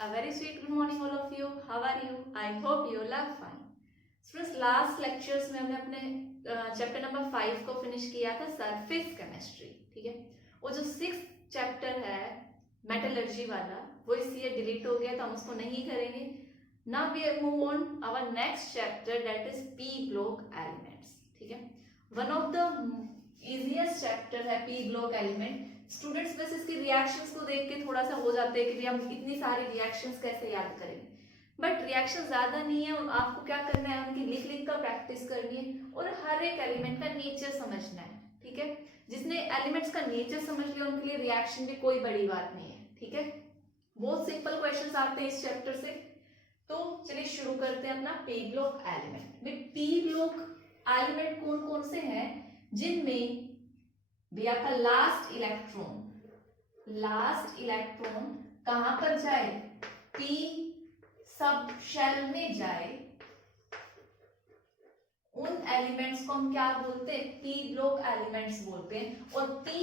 A very sweet good morning all of you. How are you? I hope you all are fine. Students, last lectures में हमने अपने chapter number 5 को finish किया था, surface chemistry. ठीक है, वो जो 6th चैप्टर है मेटलर्जी वाला, वो इस ईयर डिलीट हो गया तो हम उसको नहीं करेंगे. Now we move on our next chapter, that is P block elements. ठीक है, one of the easiest chapter है पी ब्लॉक एलिमेंट. स्टूडेंट्स बस इसके रिएक्शंस को देख के थोड़ा सा हो जाते हैं कि भाई हम इतनी सारी रिएक्शंस कैसे याद करेंगे, बट रिएक्शन ज्यादा नहीं है. आपको क्या करना है, उनकी लिख लिख कर प्रैक्टिस करनी है और हर एक एलिमेंट का नेचर समझना है. ठीक है, जिसने एलिमेंट्स का नेचर समझ लिया उनके लिए रिएक्शन भी कोई बड़ी बात नहीं है. ठीक है, बहुत सिंपल क्वेश्चंस आते हैं इस चैप्टर से. तो चलिए शुरू करते हैं अपना पी ब्लॉक एलिमेंट में. पी ब्लॉक एलिमेंट कौन कौन से हैं? जिनमें भी आपका लास्ट इलेक्ट्रॉन कहां पर जाए? पी सब शेल में जाए. उन एलिमेंट्स को हम क्या बोलते हैं? पी ब्लॉक एलिमेंट्स बोलते हैं. और पी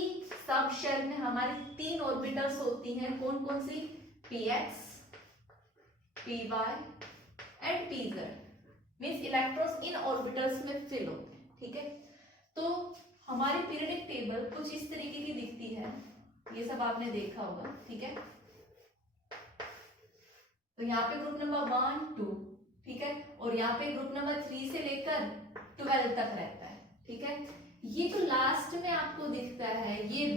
सब शेल में हमारी 3 ऑर्बिटल्स होती हैं. कौन कौन सी? px, py and pz. Means electrons in orbitals में फिल होते हैं. ठीक है, तो हमारी पीरियडिक टेबल कुछ इस तरीके की दिखती है. ये सब आपने देखा होगा. ठीक है, तो यहाँ पे ग्रुप नंबर 1, 2, ठीक है, और यहाँ पे ग्रुप नंबर 3 से लेकर 12 तक रहता है. ठीक है, ये जो लास्ट में आपको दिखता है ये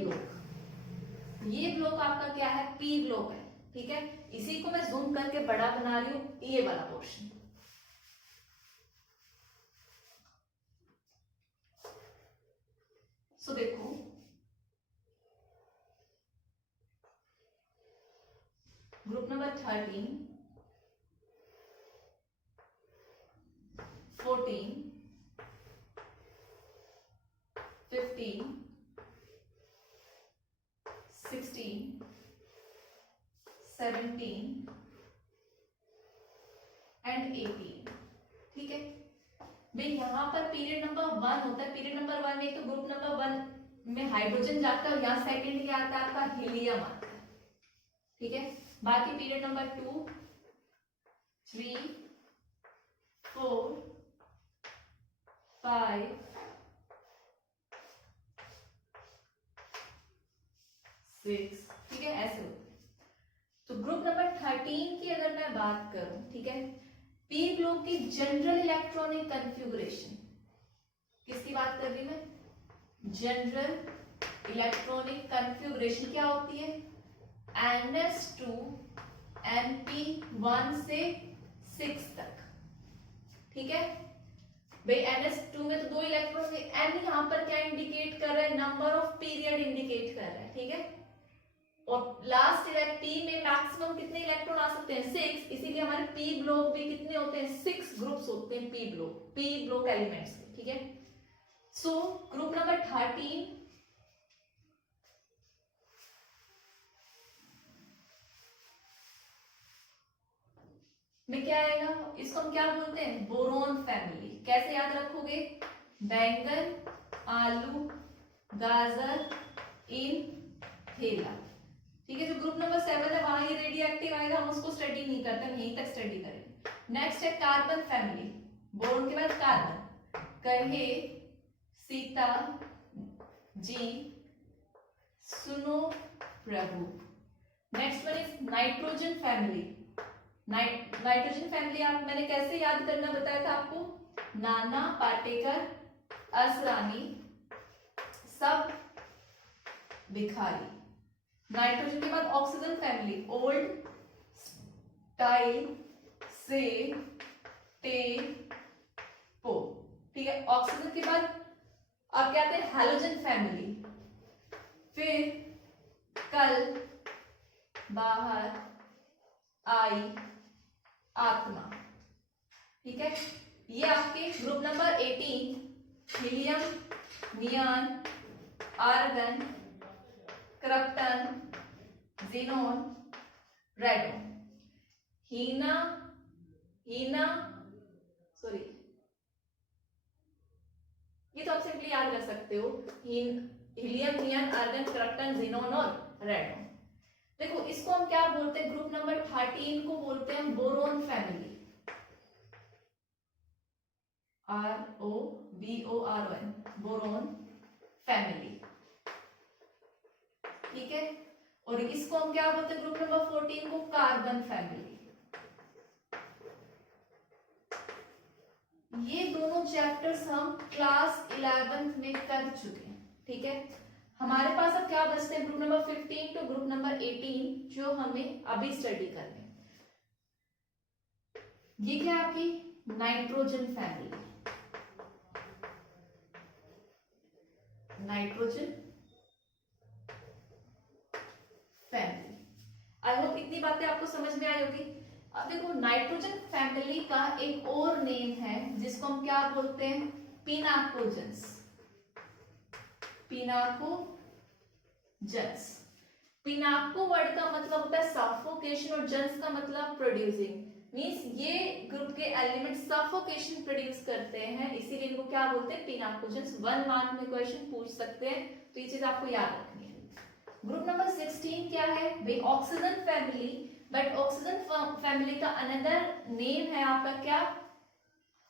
ब्लॉक आपका क्या है? पी ब्लॉक है. ठीक है, इसी को मैं जूम करके बड़ा बना रही हूं, ये वाला पोर्शन. सो देखो, ग्रुप नंबर 13, 14, 15, 16, 17 एंड 18. ठीक है भाई, यहां पर पीरियड नंबर 1 होता है. पीरियड नंबर 1 में तो ग्रुप नंबर 1 में हाइड्रोजन जाता है, यहाँ सेकेंड क्या आता है? आपका हीलियम आता है. ठीक है, बाकी पीरियड नंबर 2, 3, 4, 5, 6, ठीक है, ऐसे होते. तो ग्रुप नंबर 13 की अगर मैं बात करूं, ठीक है, पी ब्लॉक की जनरल इलेक्ट्रॉनिक कन्फिगुरेशन, किसकी बात कर रही मैं? जनरल इलेक्ट्रॉनिक कन्फिगुरेशन क्या होती है? ns2 np1 से 6 तक. ठीक है भाई, ns2 में तो 2 इलेक्ट्रॉन, n यहां पर क्या इंडिकेट कर रहा है? नंबर ऑफ पीरियड इंडिकेट कर रहा है. ठीक है, और लास्ट पी में मैक्सिमम कितने इलेक्ट्रॉन आ सकते हैं? 6. इसीलिए हमारे पी ब्लॉक भी कितने होते हैं? 6 ग्रुप्स होते हैं पी ब्लॉक एलिमेंट्स के. ठीक है, सो ग्रुप नंबर 13 में क्या आएगा? इसको हम क्या बोलते हैं? Boron family. कैसे याद रखोगे? बैंगन, आलू, गाजर, इन, थेला. ठीक है, जो ग्रुप नंबर 7 है वहां ये रेडियो एक्टिव आएगा, हम उसको स्टडी नहीं करते, हम यहीं तक स्टडी करेंगे. नेक्स्ट है कार्बन फैमिली. बोरोन के बाद कार्बन, कहे, सीता, जी, सुनो प्रभु. Next one is nitrogen family. Nitrogen family मैंने कैसे याद करना बताया था आपको? नाना पाटेकर, असरानी, सब भिखारी. नाइट्रोजन के बाद ऑक्सीजन फैमिली. ओल्ड, स्टाइल, से, ते, पो. ठीक है, ऑक्सीजन के बाद अब क्या आते हैं? Halogen family. फिर कल, बाहर, आई, आत्मा. ठीक है, ये आपके group number 18, helium, neon, argon, krypton, xenon, radon. Heena sorry, ये तो आप सिंपली याद कर सकते हो. Helium, neon, argon, krypton, xenon और रेडॉन. देखो इसको हम क्या बोलते हैं, ग्रुप नंबर 13 को बोलते हैं boron family, ROBORON, boron family, ठीक है। और इसको हम क्या बोलते हैं, ग्रुप नंबर 14 को कार्बन फैमिली। ये दोनों चैप्टर्स हम क्लास 11th में कर चुके हैं, ठीक है। हमारे पास अब क्या बचते हैं, group number 15 to group number 18 जो हमें अभी स्टडी करने। ये क्या है आपकी nitrogen family, nitrogen family. I hope इतनी बातें आपको समझ में आई होगी। अब देखो नाइट्रोजन फैमिली का एक और नेम है जिसको हम क्या बोलते हैं, पिनाकोजेंस, पिनाकोजेंस। पिनाको वर्ड का मतलब होता है सफोकेशन और जेंस का मतलब प्रोड्यूसिंग, मींस ये ग्रुप के एलिमेंट सफोकेशन प्रोड्यूस करते हैं, इसीलिए इनको क्या बोलते हैं, पिनाकोजेंस। 1 मार्क में क्वेश्चन पूछ सकते हैं, तो ये चीज आपको याद रखनी है। ग्रुप नंबर 16 क्या है भाई, oxygen family. But oxygen family का अनदर नेम है आपका क्या,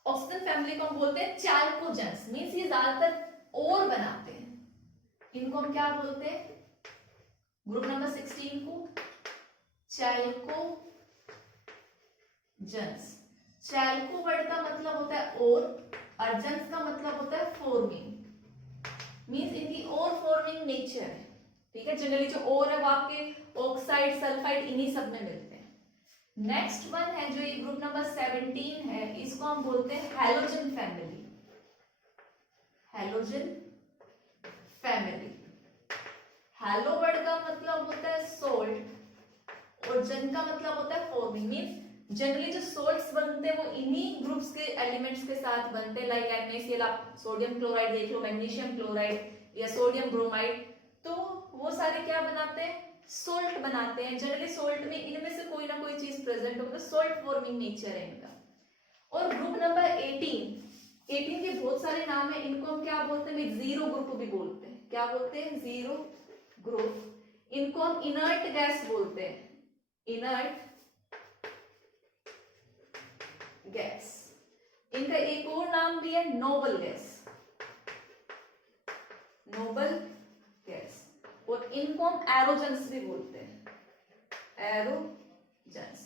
ऑक्सीजन फैमिली को हम बोलते हैं चैल्कोजेंस, मींस ये ज्यादातर और बनाते हैं, इनको हम क्या बोलते हैं, ग्रुप नंबर 16 को चैल्कोजेंस। चैल्को वर्ड का मतलब होता है और जेंस का मतलब होता है फॉर्मिंग, मींस इनकी और फॉर्मिंग नेचर है, ठीक है। जनरली जो और है वो आपके ऑक्साइड सल्फाइड इन्हीं सब में मिलते हैं। नेक्स्ट वन है जो ये ग्रुप नंबर 17 है, इसको हम बोलते हैं halogen family, halogen family. Hello word का मतलब होता है सोल्ट और जन का मतलब होता है फॉर्मिंग, मींस जनरली जो सोल्ट्स बनते हैं वो इन्हीं ग्रुप्स के एलिमेंट्स के साथ बनते हैं, लाइक NaCl, आप सोडियम क्लोराइड देख लो, मैग्नीशियम क्लोराइड या सोडियम ब्रोमाइड, तो वो सारे क्या बनाते हैं, सोल्ट बनाते हैं। जनरली सोल्ट में इनमें से कोई ना कोई चीज प्रेजेंट होगी, तो सोल्ट फॉर्मिंग नेचर है इनका। और ग्रुप नंबर 18 के बहुत सारे नाम है, इनको हम क्या बोलते हैं, जीरो ग्रुप भी बोलते हैं, क्या बोलते हैं, जीरो ग्रुप। इनको हम इनर्ट गैस बोलते हैं, इनर्ट गैस। इनका एक और नाम भी है नोबल गैस, नोबल गैस। और इनको हम एरोजेंस भी बोलते हैं, एरोजेंस।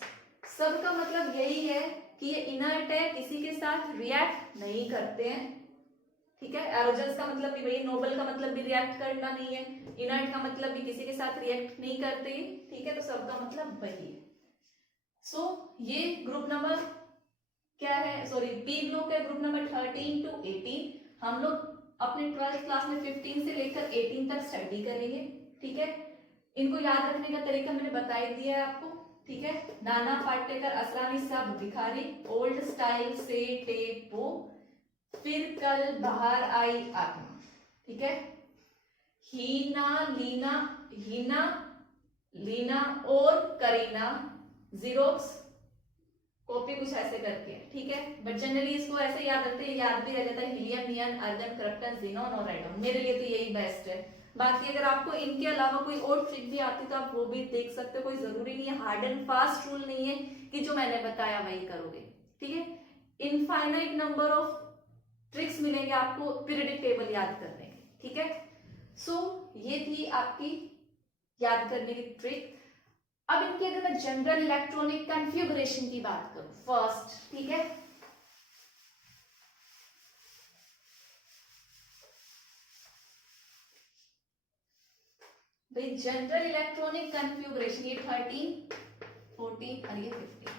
सबका मतलब यही है कि ये इनर्ट है, किसी के साथ रिएक्ट नहीं करते हैं, ठीक है। एरोजेंस का मतलब भी वही, नोबल का मतलब भी रिएक्ट करना नहीं है, इनर्ट का मतलब भी किसी के साथ रिएक्ट नहीं करते, ठीक है। तो सबका मतलब वही है। सो ये ग्रुप नंबर क्या है, सॉरी बी ब्लॉक है, ग्रुप नंबर 13 टू 18। हम लोग अपने 12th क्लास में 15 से लेकर 18 तक स्टडी करेंगे, ठीक है। इनको याद रखने का तरीका मैंने बता ही दिया है आपको, ठीक है। नाना पाटेकर असरानी साहब भिखारी, ओल्ड स्टाइल से टेप वो, फिर कल बाहर आई आत्मा, ठीक है। हीना लीना, हीना लीना और करीना, जीरोक्स कॉपी कुछ ऐसे करके, ठीक है। बट जनरली इसको ऐसे याद रखते हैं, याद भी रह जाता है, हीलियम, नियन, आर्गन, क्रिप्टन, ज़ीनोन और रेडोन। मेरे लिए तो यही बेस्ट है। बाकी अगर आपको इनके अलावा कोई और ट्रिक भी आती तो आप वो भी देख सकते हो, कोई जरूरी नहीं है, हार्ड एंड फास्ट रूल नहीं है कि जो मैंने बताया वही करोगे, ठीक है। इनफाइनाइट नंबर ऑफ ट्रिक्स मिलेंगे आपको पीरियडिक टेबल याद करने के, ठीक है। सो ये थी आपकी याद करने की ट्रिक। अब इनकी अगर मैं जनरल इलेक्ट्रॉनिक कॉन्फ़िगरेशन की बात करूं फर्स्ट, ठीक है। भाई जनरल इलेक्ट्रॉनिक कॉन्फ़िगरेशन, ये 13, 14 और ये 15।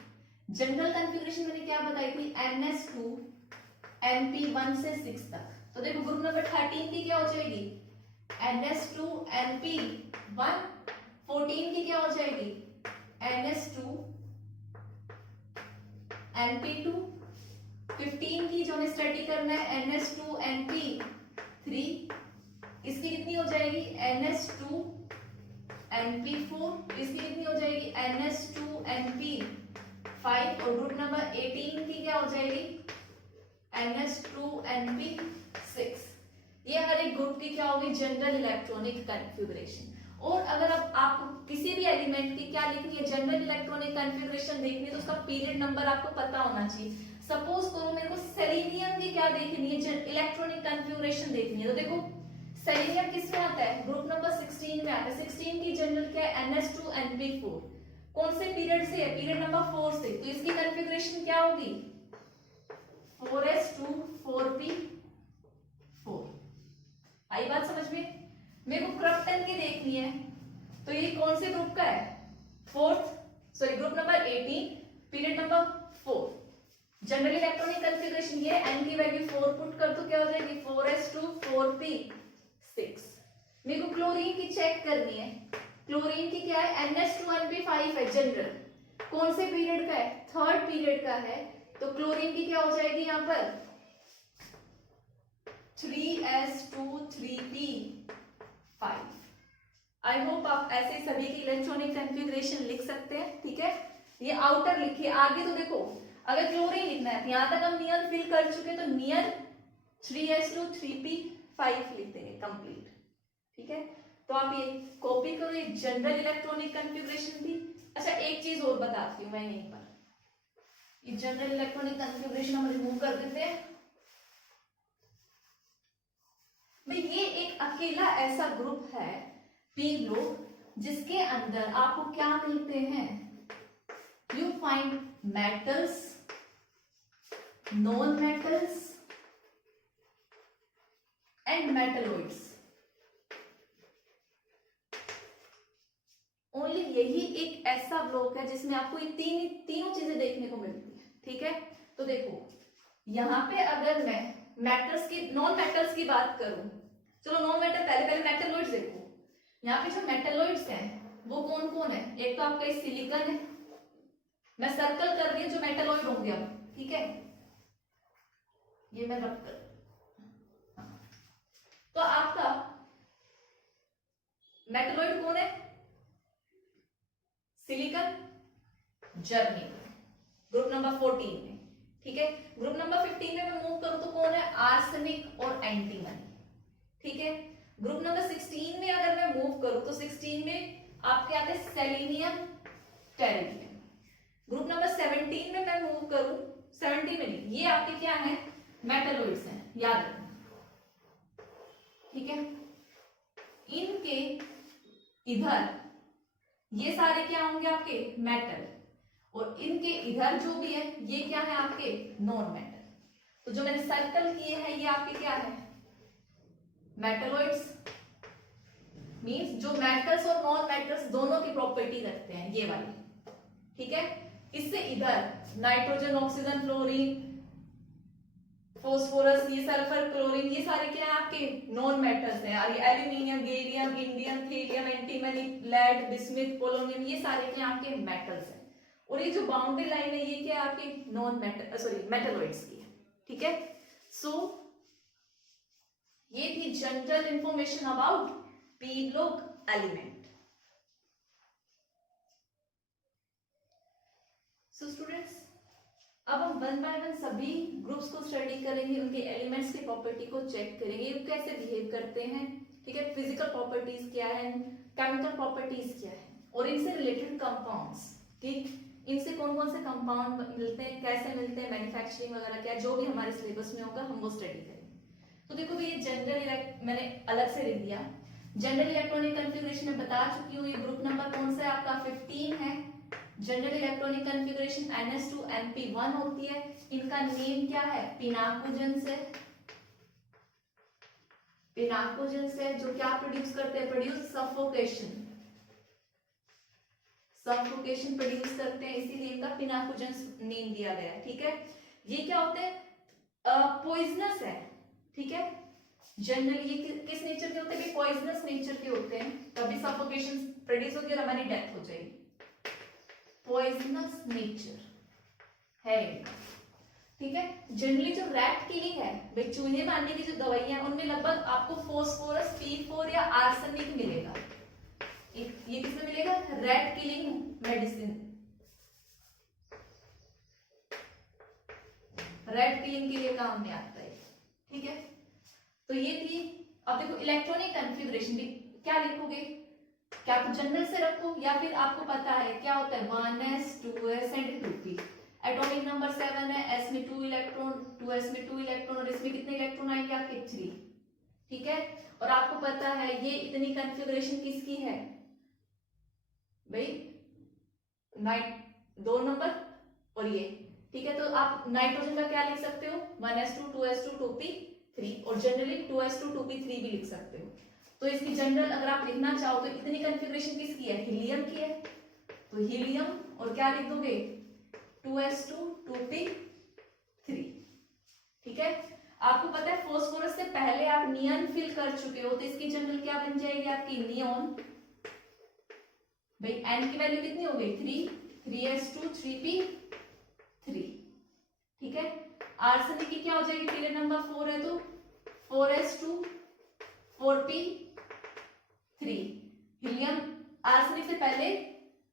जनरल कॉन्फ़िगरेशन मैंने क्या बताई थी, NS2 NP1 से 6 तक। तो देखो ग्रुप नंबर 13 की क्या हो जाएगी, NS2 NP1। 14 की क्या हो जाएगी, NS2 NP2। 15 की जो हमें स्टडी करना है NS2 NP3, इसकी कितनी हो जाएगी, NS2 NP4। इसकी कितनी हो जाएगी, NS2 NP5। और ग्रुप नंबर 18 की क्या हो जाएगी, NS2 NP6। ये हर एक ग्रुप की क्या होगी, जनरल इलेक्ट्रॉनिक कॉन्फ़िगरेशन। और अगर आप किसी भी एलिमेंट एलिमेंट की क्या लिखनी है, जनरल इलेक्ट्रॉनिक कॉन्फ़िगरेशन देखनी है तो उसका पीरियड नंबर आपको पता होना चाहिए। सपोज करो मेरे को सेलेनियम की क्या देखनी है, इलेक्ट्रॉनिक कॉन्फ़िगरेशन देखनी है, तो देखो सेलेनियम किस में आता है, ग्रुप नंबर 16 में आता है। 16 की जनरल क्या है, NH2Np4, कौन से पीरियड से है, पीरियड नंबर 4 से, तो इसकी कॉन्फ़िगरेशन क्या होगी 4s2 4p4। आई बात समझ में। मेरे को क्रप्टन की देखनी है तो ये कौन से ग्रुप का है, group number 18 period number 4। General electronic configuration ये n की वैल्यू 4 पुट कर तो क्या हो जाएगी 4s2 4p6। मेरे को क्लोरीन की चेक करनी है, क्लोरीन की क्या है NH2Np5 है, जनरल कौन से पीरियड का है, थर्ड पीरियड का है, तो क्लोरीन की क्या हो जाएगी यहाँ पर 3s2 3p5। आई होप आप ऐसे सभी की इलेक्ट्रॉनिक कॉन्फ़िगरेशन लिख सकते हैं, ठीक है। ये आउटर लिखिए, आगे तो देखो अगर क्लोरीन लिखना है यहाँ तक हम नियर फिल कर चुके तो नियर 3s2 3p5 लिख देंगे कंप्लीट, ठीक है। तो आप ये कॉपी करो, ये जनरल इलेक्ट्रॉनिक कॉन्फ़िगरेशन थी। अच्छा एक चीज और बताती हूँ मैं यहीं पर, ये जनरल इलेक्ट्रॉनिक कॉन्फ़िगरेशन हम रिमूव कर देते हैं। भाई ये एक अकेला ऐसा ग्रुप है पी ग्रुप जिसके अंदर आपको क्या मिलते हैं, you find metals, non metals and metalloids. Only यही एक ऐसा ब्लॉक है जिसमें आपको ये तीनों चीजें देखने को मिलती है, ठीक है। तो देखो यहाँ पे अगर मैं मेटल्स की, नॉन मेटल्स की बात करूं, चलो नॉन मेटल पहले मेटलॉइड्स देखो। यहाँ पे जो मेटलॉइड्स हैं वो कौन कौन है, एक तो आपका सिलिकॉन है, मैं सर्कल कर रही हूँ जो मेटलॉइड होंगे अब, ठीक है, ये मैं रख कर, तो आपका मेटलॉइड कौन है, सिलिकॉन, जर्मेनियम, ग्रुप नंबर 14 में, ठीक है। ग्रुप नंबर 15 में मैं मूव करूं तो कौन है, आर्सेनिक और एंटीमनी, ठीक है। ग्रुप नंबर 16 में अगर मैं मूव करूं तो 16 में आपके आते हैं सेलेनियम, टेरिडियम। ग्रुप नंबर 17 में मैं मूव करूं, 17 में नहीं, ये आपके क्या है, मेटलॉइड्स हैं, याद रखना, ठीक है। इनके इधर ये सारे क्या होंगे आपके मेटल, और इनके इधर जो भी है ये क्या है आपके नॉन मेटल। तो जो मैंने सर्कल किए हैं ये आपके क्या है, मेटलॉइड्स, मींस जो मेटल्स और नॉन मेटल्स दोनों की प्रॉपर्टी रखते हैं, ये वाली, ठीक है। इससे इधर नाइट्रोजन, ऑक्सीजन, फ्लोरीन, फास्फोरस, ये सल्फर, क्लोरीन, ये सारे क्या है आपके नॉन मेटल्स हैं। और ये aluminium, gallium, indium, thallium, antimony, lead, bismuth, polonium, ये सारे क्या आपके मेटल्स हैं। और ये जो बाउंड्री लाइन है ये क्या है आपके नॉन मेटल मेटलॉइड्स की है, ठीक है। सो ये थी general information about P block element. So students अब हम वन बाय वन सभी ग्रुप्स को स्टडी करेंगे, उनके एलिमेंट्स की प्रॉपर्टी को चेक करेंगे, वो कैसे बिहेव करते हैं, ठीक है। फिजिकल प्रॉपर्टीज क्या है, केमिकल प्रॉपर्टीज क्या है, और इनसे रिलेटेड कंपाउंड्स, ठीक, इनसे कौन कौन से कंपाउंड मिलते हैं, कैसे मिलते हैं, मैन्युफैक्चरिंग वगैरह क्या, जो भी हमारे सिलेबस में होगा हम वो स्टडी करेंगे। तो देखो ये जनरल मैंने अलग से लिख दिया, जनरल इलेक्ट्रॉनिक कॉन्फ़िगरेशन में बता चुकी हूँ, ये ग्रुप नंबर कौन सा है आपका 15 है। जनरल इलेक्ट्रॉनिक कॉन्फ़िगरेशन NH2Np1 होती है, इनका नेम क्या है, पिनाकोजेंस है, पिनाकोजेंस है, जो क्या प्रोड्यूस करते हैं, प्रोड्यूस सफोकेशन, सफोकेशन प्रोड्यूस करते हैं, इसीलिए इनका पिनाकोजेंस नेम दिया गया है, ठीक है। ये क्या होते हैं, पॉइजनस है, ठीक है। जनरली ये किस नेचर के होते हैं, पॉइजनस नेचर के होते हैं, तभी सफोकेशन प्रोड्यूस होगी और हमारी डेथ हो जाएगी, पॉइजनस नेचर है इनका, ठीक है। जनरली जो रैट किलिंग है, भाई चूहे मारने की जो दवाइयां हैं उनमें लगभग आपको फास्फोरस P4 या आर्सेनिक मिलेगा, ये किसमें मिलेगा, rat killing medicine, rat killing के लिए काम में आता है, ठीक है। तो ये थी, अब देखो इलेक्ट्रॉनिक कॉन्फ़िगरेशन क्या लिखोगे, क्या तो जनरल से रखो, या फिर आपको पता है क्या होता है 1s 2s and 2p। Atomic number 7 है, s में 2 इलेक्ट्रॉन, 2s में 2 इलेक्ट्रॉन, और इसमें कितने इलेक्ट्रॉन आएंगे आपके 3। ठीक है, और आपको पता है ये इतनी कॉन्फ़िगरेशन किसकी है भाई, नाइट 2 नंबर और ये। ठीक है, तो आप नाइट्रोजन का क्या लिख सकते हो 1s2 2s2 2p 3, और जनरली 2s2 2p 3 भी लिख सकते हो। तो इसकी जनरल अगर आप लिखना चाहो तो इतनी कॉन्फ़िगरेशन किसकी है, हीलियम की है, तो हीलियम और क्या लिख दोगे 2s2 2p 3। ठीक है, आपको पता है फास्फोरस से पहले आप नियॉन फिल कर चुके हो, तो इसकी जनरल क्या बन जाएगी आपकी नियॉन। भाई n की वैल्यू कितनी हो गई 3, 3s2 3p 3। ठीक है, आर्सेनिक की क्या हो जाएगी, पीरियड नंबर 4 है तो 4s2 4p 3। हीलियम, आर्सेनिक से पहले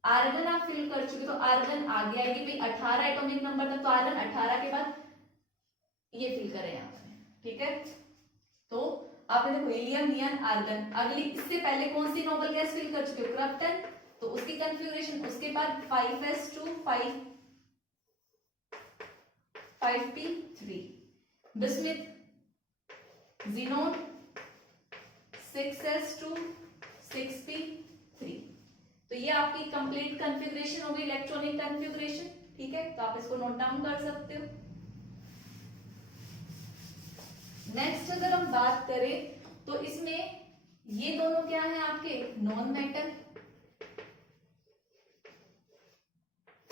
आर्गन आप फिल कर चुके, तो आर्गन आगे आएगी भाई 18 एटॉमिक नंबर था, तो आर्गन 18 के बाद ये फिल करें यहाँ पे। ठीक है, तो आपने देखो हीलियम नियॉन आर्गन, अगली इससे पहले कौन सी नोबल गैस फिल कर चुके हो क्रिप्टन, तो उसकी कॉन्फ़िगरेशन, उसके बाद 5s2 5p3, bismuth ज़ीनोन 6s2 6p3। तो ये आपकी कंप्लीट कॉन्फ़िगरेशन हो गई, इलेक्ट्रॉनिक कॉन्फ़िगरेशन। ठीक है, तो आप इसको नोट डाउन कर सकते हो। नेक्स्ट अगर हम बात करें तो इसमें ये दोनों क्या है आपके नॉन मेटल,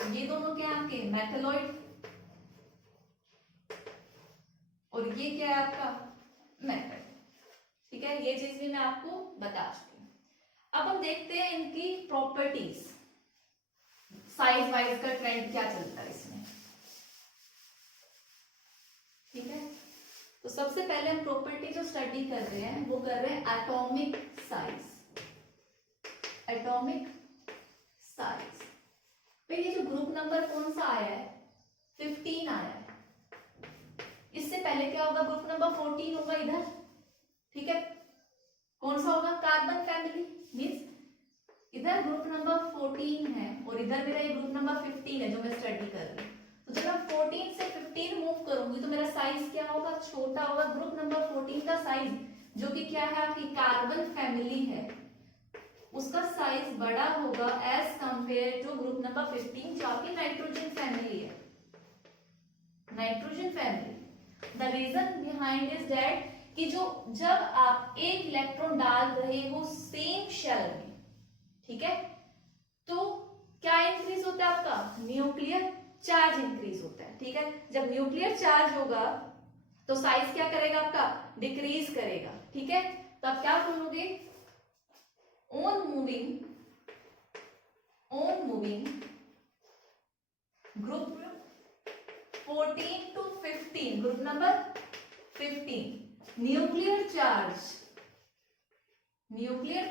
ये दोनों क्या है आपके मेटलॉइड, और ये क्या है आपका मेटल। ठीक है, ये चीज भी मैं आपको बता चुकी हूँ। अब हम देखते हैं इनकी प्रॉपर्टीज, साइज वाइज का ट्रेंड क्या चलता है इसमें। ठीक है, तो सबसे पहले हम प्रॉपर्टी जो स्टडी कर रहे हैं वो कर रहे हैं एटॉमिक साइज। एटॉमिक साइज पे ये जो ग्रुप नंबर कौन सा आया है 15 आया है, इससे पहले क्या होगा ग्रुप नंबर 14 होगा इधर। ठीक है, कौन सा होगा कार्बन फैमिली, मींस इधर ग्रुप नंबर 14 है और इधर मेरा ये ग्रुप नंबर 15 है जो मैं स्टडी कर रही हूँ। तो जब मैं 14 से 15 मूव करूंगी तो मेरा साइज क्या होगा, छोटा होगा। ग्रुप नंबर 14 का साइज जो कि क्या है आपकी कार्बन फैमिली है, उसका साइज बड़ा होगा as compare to group number 15 जो आपकी नाइट्रोजन फैमिली है। Nitrogen family, the reason behind is that कि जो जब आप एक इलेक्ट्रॉन डाल रहे हो सेम शेल में, ठीक है, तो क्या इंक्रीज होता है आपका न्यूक्लियर चार्ज इंक्रीज होता है। ठीक है, जब न्यूक्लियर चार्ज होगा तो साइज क्या करेगा आपका डिक्रीज करेगा। ठीक है, तो आप क्या बोलोगे on moving group 14 to 15, group number 15 nuclear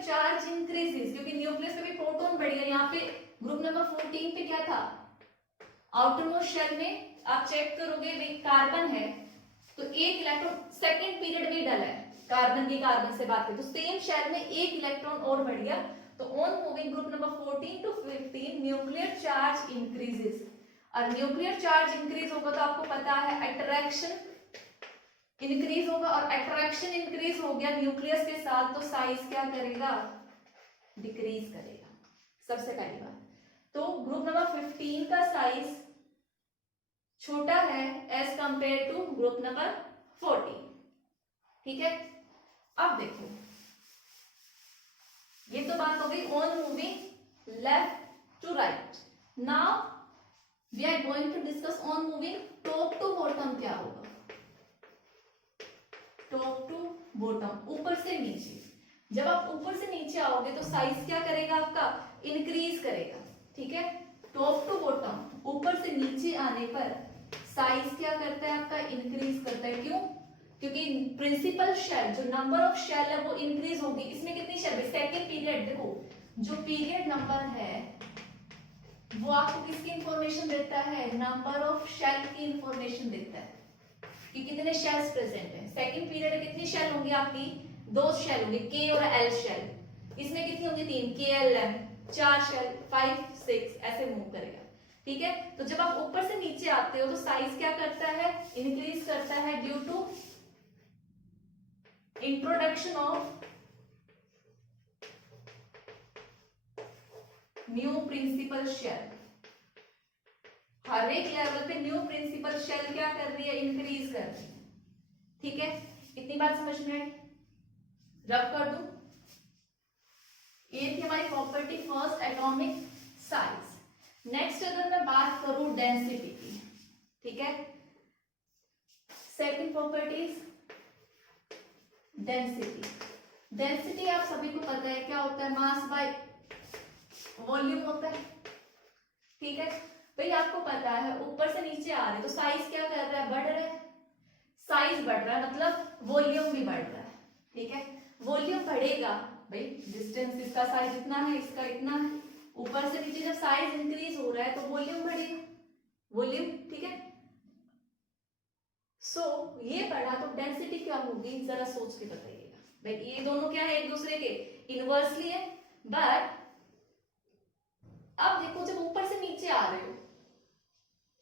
charge increases, क्योंकि न्यूक्लियस पे भी प्रोटॉन बढ़ गया। यहाँ पे ग्रुप नंबर 14 पे क्या था, आउटर मोस्ट शेल में आप चेक करोगे कार्बन है तो एक इलेक्ट्रॉन सेकंड पीरियड में डला है, कार्बन से बात करें तो सेम शेल में एक इलेक्ट्रॉन और बढ़ गया। तो on moving group number 14 to 15 nuclear charge increases, और न्यूक्लियर चार्ज इंक्रीज होगा तो आपको पता है अट्रैक्शन इंक्रीज होगा, और अट्रैक्शन इंक्रीज हो गया न्यूक्लियस के साथ तो साइज क्या करेगा डिक्रीज करेगा। सबसे पहली बात तो ग्रुप नंबर 15 का साइज छोटा है as compare to group number 14। ठीक है, अब देखो ये तो बात हो गई on moving left to right. Now we are going to discuss on moving top to bottom क्या होगा। टॉप टू बॉटम, ऊपर से नीचे, जब आप ऊपर से नीचे आओगे तो साइज क्या करेगा आपका इंक्रीज करेगा। ठीक है, टॉप टू बॉटम ऊपर से नीचे आने पर साइज क्या करता है आपका इंक्रीज करता है। क्यों, क्योंकि प्रिंसिपल शेल जो नंबर ऑफ शेल है वो इंक्रीज होगी। इसमें कितनी शेल है सेकेंड पीरियड, देखो जो पीरियड नंबर है वो आपको किसकी इंफॉर्मेशन देता है, नंबर ऑफ शेल की इंफॉर्मेशन देता है कि कितने शेल्स प्रेजेंट हैं। सेकंड पीरियड में कितनी शेल होंगी आपकी, 2 शेल होंगी, के और एल शेल। इसमें कितनी होंगी 3, KLM 4 शेल 5 6 ऐसे मूव करेगा। ठीक है, तो जब आप ऊपर से नीचे आते हो तो साइज क्या करता है, इंक्रीज करता है due to introduction of new principal shell. हर एक लेवल पे न्यू प्रिंसिपल शेल क्या कर रही है, इंक्रीज कर रही है। ठीक है, इतनी बात समझ में आई, रब कर दूं। ये थी हमारी property first, atomic size. Next अगर मैं बात करूं डेंसिटी की, ठीक है, सेकंड प्रॉपर्टीज डेंसिटी। डेंसिटी आप सभी को पता है क्या होता है, मास बाय वॉल्यूम होता है। ठीक है भाई, आपको पता है ऊपर से नीचे आ रहे तो साइज क्या कर रहा है, बढ़ रहा है। साइज बढ़ रहा है मतलब वॉल्यूम भी बढ़ रहा है। ठीक है, वॉल्यूम बढ़ेगा भाई, डिस्टेंस इसका साइज इतना है, इसका इतना है, ऊपर से नीचे जब साइज इंक्रीज हो रहा है तो वॉल्यूम बढ़ेगा, वॉल्यूम। ठीक है, सो ये बढ़ा तो डेंसिटी क्या होगी, जरा सोच के बताइएगा भाई। ये दोनों क्या है, एक दूसरे के इनवर्सली है, बट अब देखो जब ऊपर से नीचे आ रहे हो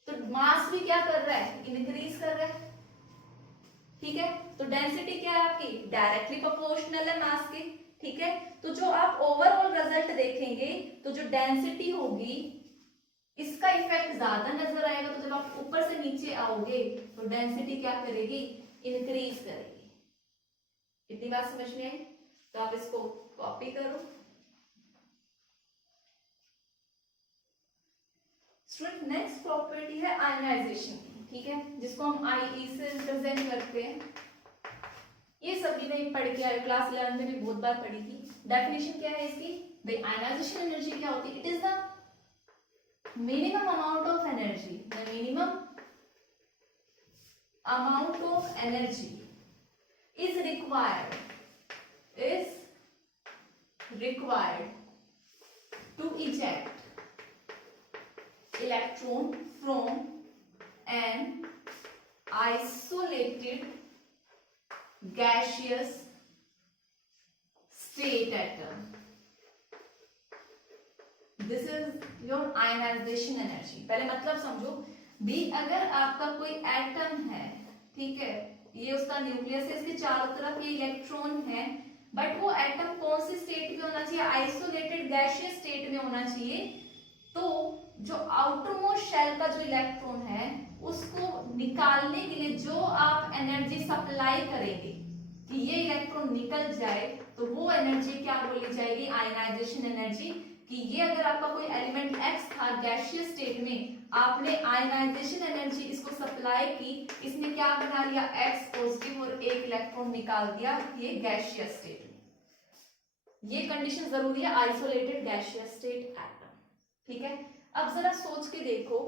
तो मास भी क्या कर रहा है, इंक्रीज कर रहा है। ठीक है, तो डेंसिटी क्या है आपकी, डायरेक्टली प्रोपोर्शनल है मास के। ठीक है, तो जो आप ओवरऑल रिजल्ट देखेंगे तो जो डेंसिटी होगी इसका इफेक्ट ज्यादा नजर आएगा। तो जब आप ऊपर से नीचे आओगे तो डेंसिटी क्या करेगी, इंक्रीज करेगी। इतनी बात समझ में आई, तो आप इसको कॉपी करो। स्टूडेंट नेक्स्ट प्रॉपर्टी है आयनाइजेशन की। ठीक है, जिसको हम IE से रिप्रेजेंट करते हैं। ये सभी ने पढ़ के आए, क्लास 11 में भी बहुत बार पढ़ी थी। डेफिनेशन क्या है इसकी, भाई आयनाइजेशन एनर्जी क्या होती है, it is the minimum amount of energy, the minimum amount of energy is required to eject electron from an isolated gaseous state atom. This is your ionization energy. पहले मतलब समझो भी, अगर आपका कोई एटम है, ठीक है, ये उसका न्यूक्लियस है, इसके चारों तरफ ये इलेक्ट्रॉन है, बट वो एटम कौन सी स्टेट में होना चाहिए, आइसोलेटेड गैसियस स्टेट में होना चाहिए। तो जो आउटर मोस्ट शेल का जो इलेक्ट्रॉन है उसको निकालने के लिए जो आप एनर्जी सप्लाई करेंगे कि ये इलेक्ट्रॉन निकल जाए, तो वो एनर्जी क्या बोली जाएगी, आयनाइजेशन एनर्जी। कि ये अगर आपका कोई एलिमेंट X था गैसियस स्टेट में, आपने आयनाइजेशन एनर्जी इसको सप्लाई की, इसने क्या बना लिया, X पॉजिटिव और एक इलेक्ट्रॉन निकाल दिया ये गैसियस स्टेट में। ये कंडीशन जरूरी है, आइसोलेटेड गैसियस स्टेट एटम। ठीक है, अब जरा सोच के देखो,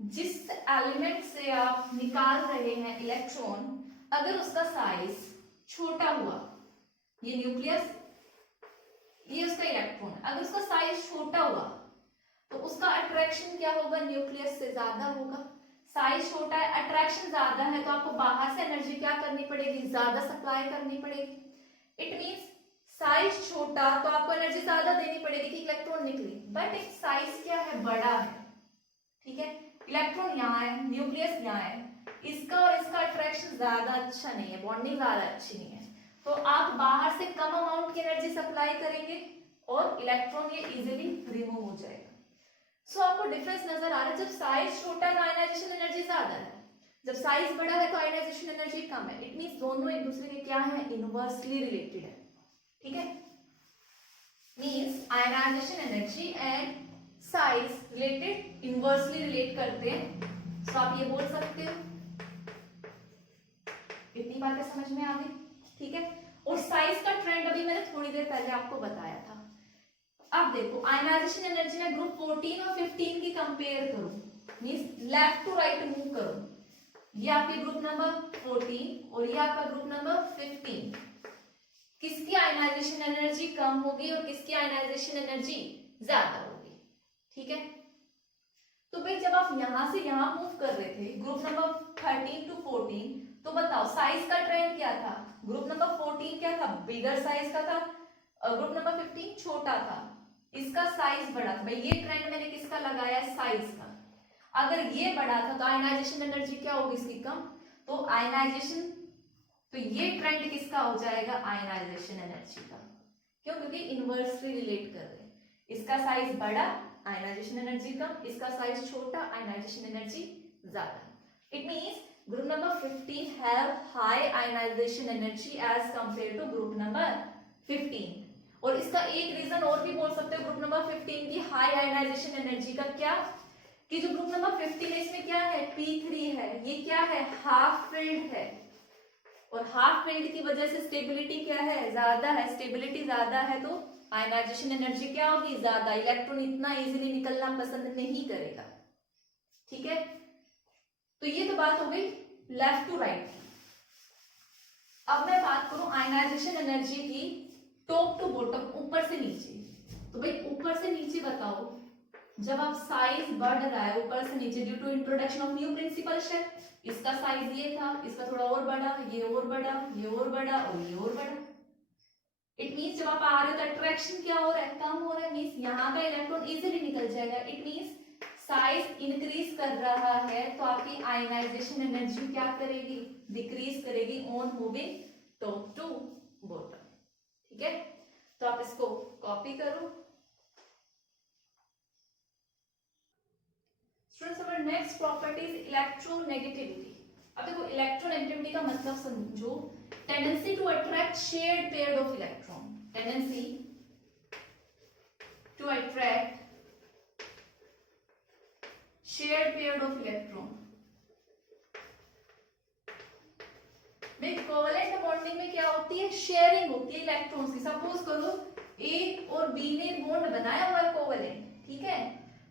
जिस एलिमेंट से आप निकाल रहे हैं इलेक्ट्रॉन, अगर उसका साइज छोटा हुआ, ये न्यूक्लियस, ये उसका इलेक्ट्रॉन, अगर उसका साइज छोटा हुआ तो उसका अट्रैक्शन क्या होगा, न्यूक्लियस से ज्यादा होगा। साइज छोटा है, अट्रैक्शन ज्यादा है, तो आपको बाहर से एनर्जी क्या करनी पड़ेगी, ज्यादा सप्लाई करनी पड़ेगी। इट मींस साइज छोटा तो आपको एनर्जी ज्यादा देनी पड़ेगी कि इलेक्ट्रॉन निकले, बट एक साइज क्या है, बड़ा है। ठीक है, इलेक्ट्रॉन यहाँ है, न्यूक्लियस यहाँ है, इसका और इसका अट्रैक्शन ज्यादा अच्छा नहीं है, बॉन्डिंग ज्यादा अच्छी नहीं है, तो आप बाहर से कम अमाउंट की एनर्जी सप्लाई करेंगे और इलेक्ट्रॉन ये इजीली रिमूव हो जाएगा। सो आपको डिफरेंस नजर आ रहा है, जब साइज छोटा है तो आयनाइजेशन एनर्जी ज्यादा है, जब साइज बड़ा है तो आयनाइजेशन एनर्जी कम है। इट मींस दोनों एक दूसरे के क्या है, इनवर्सली रिलेटेड है। ठीक है, means ionization energy and size related, inversely relate करते हैं। सो आप ये बोल सकते हो, इतनी बातें समझ में आ गई। ठीक है, और साइज का ट्रेंड अभी मैंने थोड़ी देर पहले आपको बताया था। अब देखो आयनाइजेशन एनर्जी में ग्रुप 14 और 15 की कंपेयर करो, means left to right move करो। ये आपके ग्रुप नंबर 14 और ये आपका ग्रुप नंबर 15, किसकी आयनाइजेशन एनर्जी कम होगी और किसकी आयनाइजेशन एनर्जी ज्यादा होगी। ठीक है, तो भाई जब आप यहां से यहां मूव कर रहे थे ग्रुप नंबर 13 टू 14, तो बताओ साइज का ट्रेंड क्या था, ग्रुप नंबर 14 क्या था, बिगर साइज का था, ग्रुप नंबर 15 छोटा था, इसका साइज बड़ा था। भाई ये ट्रेंड मैंने किसका लगाया है, साइज का। अगर ये बड़ा था तो आयनाइजेशन एनर्जी क्या होगी इसकी, कम। तो आयनाइजेशन, तो ये ट्रेंड किसका हो जाएगा, आयनाइजेशन एनर्जी का। क्यों, क्योंकि इनवर्सली रिलेट कर रहे हैं। इसका साइज बड़ा, आयनाइजेशन एनर्जी कम, इसका साइज छोटा, आयनाइजेशन एनर्जी ज्यादा। It means group number 15 have high ionization energy as compare to group number 15। और इसका एक रीजन और भी बोल सकते हो ग्रुप नंबर 15 की हाई आयनाइजेशन एनर्जी का, क्या कि जो ग्रुप नंबर 15 है इसमें क्या है, P3 है, ये क्या है, हाफ फिल्ड है। और हाफ फिल्ड की वजह से स्टेबिलिटी क्या है, ज्यादा है। स्टेबिलिटी ज्यादा है तो आयनाइजेशन एनर्जी क्या होगी, ज्यादा। इलेक्ट्रॉन इतना इजीली निकलना पसंद नहीं करेगा। ठीक है, तो ये तो बात हो गई लेफ्ट टू राइट की। अब मैं बात करूं आयनाइजेशन एनर्जी की टॉप टू बॉटम, ऊपर से नीचे। तो भाई ऊपर से नीचे बताओ, जब आप साइज बढ़ रहा है ऊपर से नीचे due to introduction of new principal shape, इसका साइज ये था, इसका थोड़ा और बढ़ा, ये और बढ़ा, ये और बढ़ा और ये और बढ़ा। इट मींस जब आप आ रहे हो तो अट्रैक्शन क्या हो रहा है, कम हो रहा है। मींस यहाँ का इलेक्ट्रॉन इजीली निकल जाएगा। इट मींस साइज इंक्रीज कर रहा है तो आपकी आयनाइजेशन एनर्जी क्या करेगी, डिक्रीज करेगी on moving top to bottom. ठीक है, तो आप इसको कॉपी करो। स्टूडेंट्स हमारा नेक्स्ट प्रॉपर्टी इज इलेक्ट्रोनेगेटिविटी। अब देखो इलेक्ट्रोनेगेटिविटी का मतलब समझो, tendency to attract shared pair of electron, tendency to attract shared pair of electron. Covalent bonding में क्या होती है, शेयरिंग होती है इलेक्ट्रॉन्स की। सपोज करो ए और बी ने बॉन्ड बनाया हुआ है कोवेलेंट, ठीक है,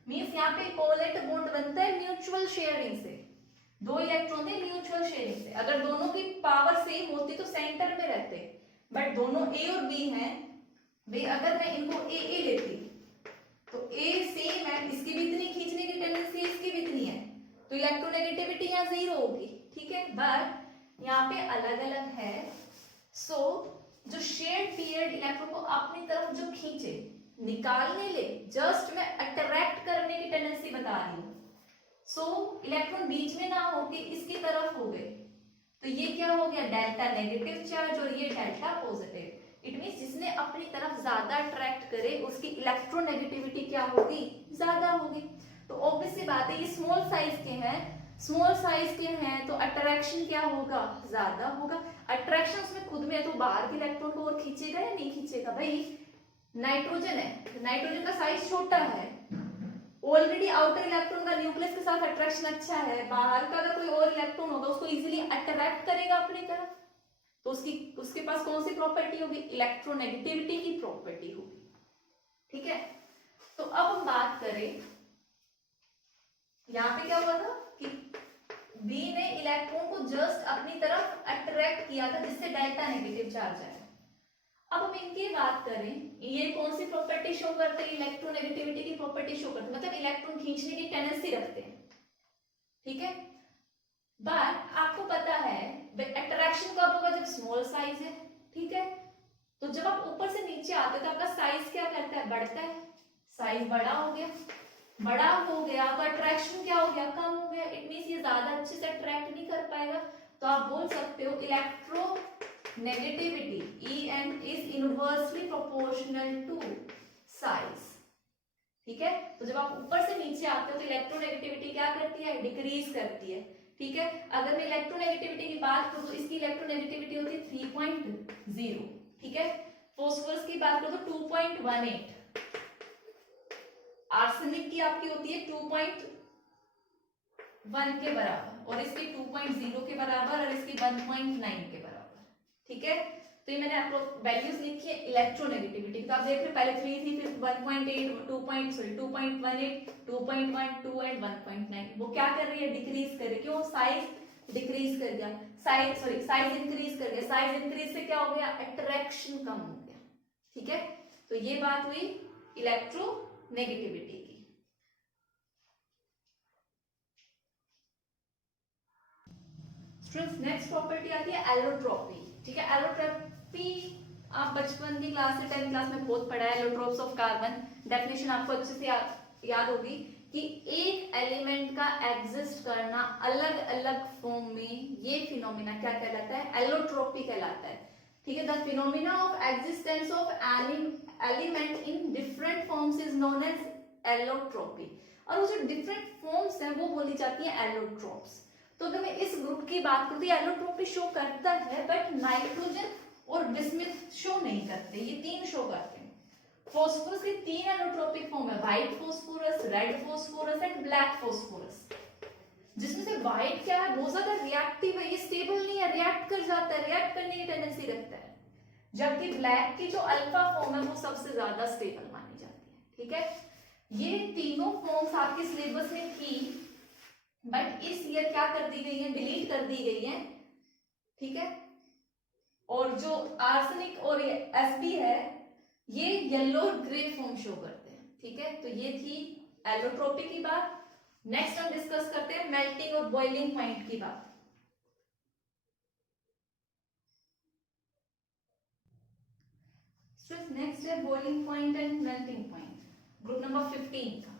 मींस यहाँ पे कोवेलेंट बॉन्ड बनता है म्यूचुअल शेयरिंग से। दो इलेक्ट्रॉन है म्यूचुअल शेयरिंग से। अगर दोनों की पावर सेम होती तो सेंटर में रहते, बट दोनों ए और बी हैं। भाई अगर मैं इनको ए ए लेती तो ए सेम है, इसकी भी इतनी खींचने की टेंडेंसी है, इसकी भी इतनी है, तो इलेक्ट्रोनेगेटिविटी यहाँ जीरो होगी। ठीक है, बट यहाँ पे अलग अलग है। सो जो शेयर्ड पेयर्ड इलेक्ट्रॉन को अपनी तरफ जो खींचे, निकालने ले, जस्ट मैं अट्रैक्ट करने की टेंडेंसी बता रही हूँ। सो इलेक्ट्रॉन बीच में ना होके इसकी तरफ हो गए, तो ये क्या हो गया, डेल्टा नेगेटिव चार्ज, और ये डेल्टा पॉजिटिव। इट मींस जिसने अपनी तरफ ज्यादा अट्रैक्ट करे उसकी इलेक्ट्रोनेगेटिविटी क्या होगी, ज्यादा होगी। तो ऑब्वियस सी बात है, ये स्मॉल साइज के हैं, स्मॉल साइज के हैं तो अट्रैक्शन क्या होगा, ज्यादा होगा। अट्रैक्शन उसमें खुद में है तो बाहर के इलेक्ट्रॉन को और खींचेगा या नहीं खींचेगा। भाई नाइट्रोजन है, नाइट्रोजन का साइज छोटा है, ऑलरेडी आउटर इलेक्ट्रॉन का न्यूक्लियस के साथ अट्रैक्शन अच्छा है, बाहर का अगर कोई और इलेक्ट्रॉन होगा उसको इजीली अट्रैक्ट करेगा अपनी तरफ, तो उसके पास कौन सी प्रॉपर्टी होगी, इलेक्ट्रोनेगेटिविटी की प्रॉपर्टी होगी। ठीक है, तो अब हम बात करें, यहां पे क्या हुआ था कि बी ने इलेक्ट्रॉन को जस्ट अपनी तरफ अट्रैक्ट किया था जिससे डेल्टा नेगेटिव चार्ज आया। अब हम इनकी बात करें, ये कौन सी प्रॉपर्टी शो करते हैं, इलेक्ट्रोनेगेटिविटी की प्रॉपर्टी शो करते हैं, मतलब इलेक्ट्रॉन खींचने की टेंडेंसी रखते हैं। ठीक है, बट आपको पता है अट्रैक्शन कब होगा, जब स्मॉल साइज है। ठीक है, तो जब आप ऊपर से नीचे आते हो तो आपका साइज क्या करता है, बढ़ता है। साइज बड़ा हो गया, बड़ा हो गया तो अट्रैक्शन क्या हो गया, कम हो गया। इट मींस ये ज्यादा अच्छे से अट्रैक्ट नहीं कर पाएगा, तो आप बोल सकते हो electro negativity En is inversely proportional to size। ठीक है, तो जब आप ऊपर से नीचे आते हो तो इलेक्ट्रोनेगेटिविटी क्या करती है, डिक्रीज करती है। ठीक है, अगर मैं इलेक्ट्रोनेगेटिविटी की बात करूं तो इसकी इलेक्ट्रोनेगेटिविटी होती है 3.0। ठीक है, फॉस्फोरस की बात करूं तो 2.18, आर्सेनिक की आपकी होती है 2.1 के बराबर, और इसकी 2.0 के बराबर, और इसकी 1.9 के बराबर। ठीक है, तो ये मैंने आपको वैल्यूज लिखी है इलेक्ट्रोनेगेटिविटी, तो आप देख रहे हो पहले 3 थी, फिर 1.8, 2.18, 2.12 एंड 1.9। वो क्या कर रही है, डिक्रीज कर रही है। क्यों, साइज डिक्रीज कर गया, साइज इंक्रीज कर गया। साइज इंक्रीज से क्या हो गया, अट्रैक्शन कम हो गया। ठीक है, तो ये बात हुई इलेक्ट्रोनेगेटिविटी की। स्टूडेंट्स नेक्स्ट प्रॉपर्टी आती है एलोट्रोपी। ठीक है, एलोट्रोपी आप बचपन की क्लास से 10th क्लास में बहुत पढ़ा है एलोट्रोप्स ऑफ कार्बन, डेफिनेशन आपको अच्छे से याद होगी कि एक एलिमेंट का एग्जिस्ट करना अलग अलग फॉर्म में, ये फिनोमिना क्या कहलाता है, एलोट्रोपी कहलाता है। ठीक है, the phenomena of existence of element in different forms is known as allotropy, और वो जो डिफरेंट फॉर्म्स हैं वो बोली जाती है एलोट्रोप्स। तो अगर मैं इस ग्रुप की बात करूं तो एलोट्रोपी शो करता है, बट नाइट्रोजन और बिस्मिथ शो नहीं करते, ये तीन शो करते हैं। फॉस्फोरस के तीन एलोट्रोपिक फॉर्म है, white phosphorus, red phosphorus and black phosphorus, जिसमें से व्हाइट क्या है, बहुत ज्यादा रिएक्टिव है, ये स्टेबल नहीं है, रिएक्ट कर जाता है, रिएक्ट करने की टेंडेंसी रखता है, जबकि ब्लैक की जो अल्फा फॉर्म है वो सबसे ज्यादा स्टेबल मानी जाती है। ठीक है, ये तीनों फॉर्म्स आपके सिलेबस में थी, बट इस ईयर क्या कर दी गई है, डिलीट कर दी गई है। ठीक है, और जो आर्सेनिक और एसबी है ये येलो और ग्रे फॉर्म शो करते हैं। ठीक है, तो ये थी एलोट्रोपी की बात। नेक्स्ट हम डिस्कस करते हैं मेल्टिंग और बॉइलिंग पॉइंट की बात। नेक्स्ट है boiling point and melting point, group number 15 का।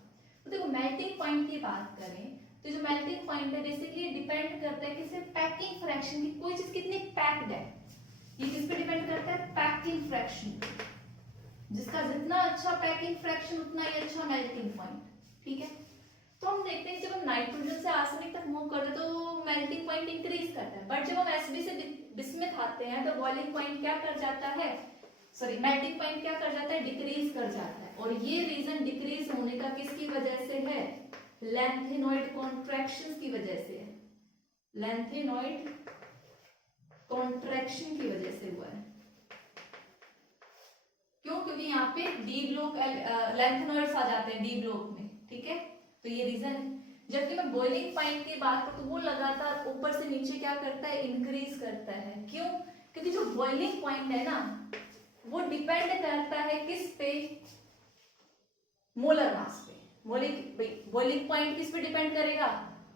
तो देखो मेल्टिंग पॉइंट की बात करें तो जो मेल्टिंग पॉइंट है बेसिकली डिपेंड करता है किसमें, पैकिंग फ्रैक्शन की, कोई चीज कितनी पैक्ड है, ये किस पे डिपेंड करता है, पैकिंग फ्रैक्शन। जिसका जितना अच्छा पैकिंग फ्रैक्शन उतना ही अच्छा मेल्टिंग पॉइंट। ठीक है, तो हम देखते हैं जब हम नाइट्रोजन से आर्सेनिक तक मूव करते हैं तो मेल्टिंग पॉइंट इंक्रीज करता है, बट जब हम एसबी से बिस्मिथ आते हैं तो बॉइलिंग पॉइंट क्या कर जाता है, सॉरी मेल्टिंग पॉइंट क्या कर जाता है, डिक्रीज कर जाता है। और ये रीजन डिक्रीज होने का किसकी वजह से है, लैंथेनॉइड कॉन्ट्रैक्शन की वजह से है, लैंथेनॉइड कॉन्ट्रैक्शन की वजह से हुआ है। क्यों, क्योंकि यहाँ पे डी ब्लॉक लैंथेनॉइड्स आ जाते हैं डी ब्लॉक में। ठीक है, तो ये रीजन है। जबकि मैं बॉइलिंग पॉइंट की बात करूं तो वो लगातार ऊपर से नीचे क्या करता है, इंक्रीज करता है। क्यों, क्योंकि जो बॉइलिंग पॉइंट है ना वो डिपेंड करता है किस पे, मोलर मास पे। बॉइलिंग पॉइंट किस पे डिपेंड करेगा,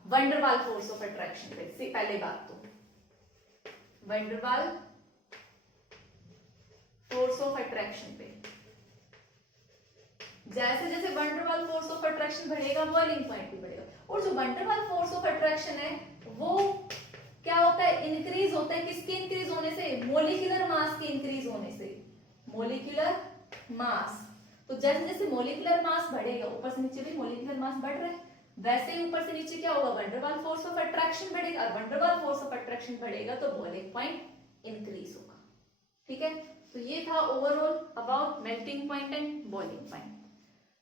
van der Waals force of attraction पे। पहले बात तो van der Waals force of attraction पे, जैसे जैसे van der Waals force of attraction बढ़ेगा बॉइलिंग पॉइंट भी बढ़ेगा। और जो van der Waals force of attraction है वो क्या होता है, इंक्रीज होता है, किसके इंक्रीज होने से, मोलिकुलर मास के इंक्रीज होने से, मोलिकुलर मास। तो जैसे जैसे मोलिकुलर मास बढ़ेगा, ऊपर से नीचे भी मोलिकुलर मास बढ़ रहा है, वैसे ही ऊपर से नीचे क्या होगा, van der Waals force of attraction बढ़ेगा, और van der Waals force of attraction बढ़ेगा तो बॉइलिंग पॉइंट इंक्रीज होगा। ठीक है, तो ये था overall about melting point and boiling point.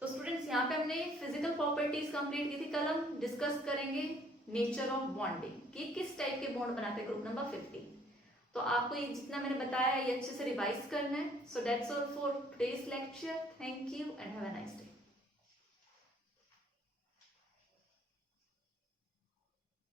तो स्टूडेंट्स यहाँ पे हमने फिजिकल प्रॉपर्टीज कंप्लीट की थी। कल हम डिस्कस करेंगे नेचर ऑफ बॉन्डिंग, कि किस टाइप के बॉन्ड बनाते हैं, ग्रुप नंबर 15। तो आपको ये जितना मैंने बताया ये अच्छे से रिवाइज करना है। So that's all for today's lecture. Thank you and have a nice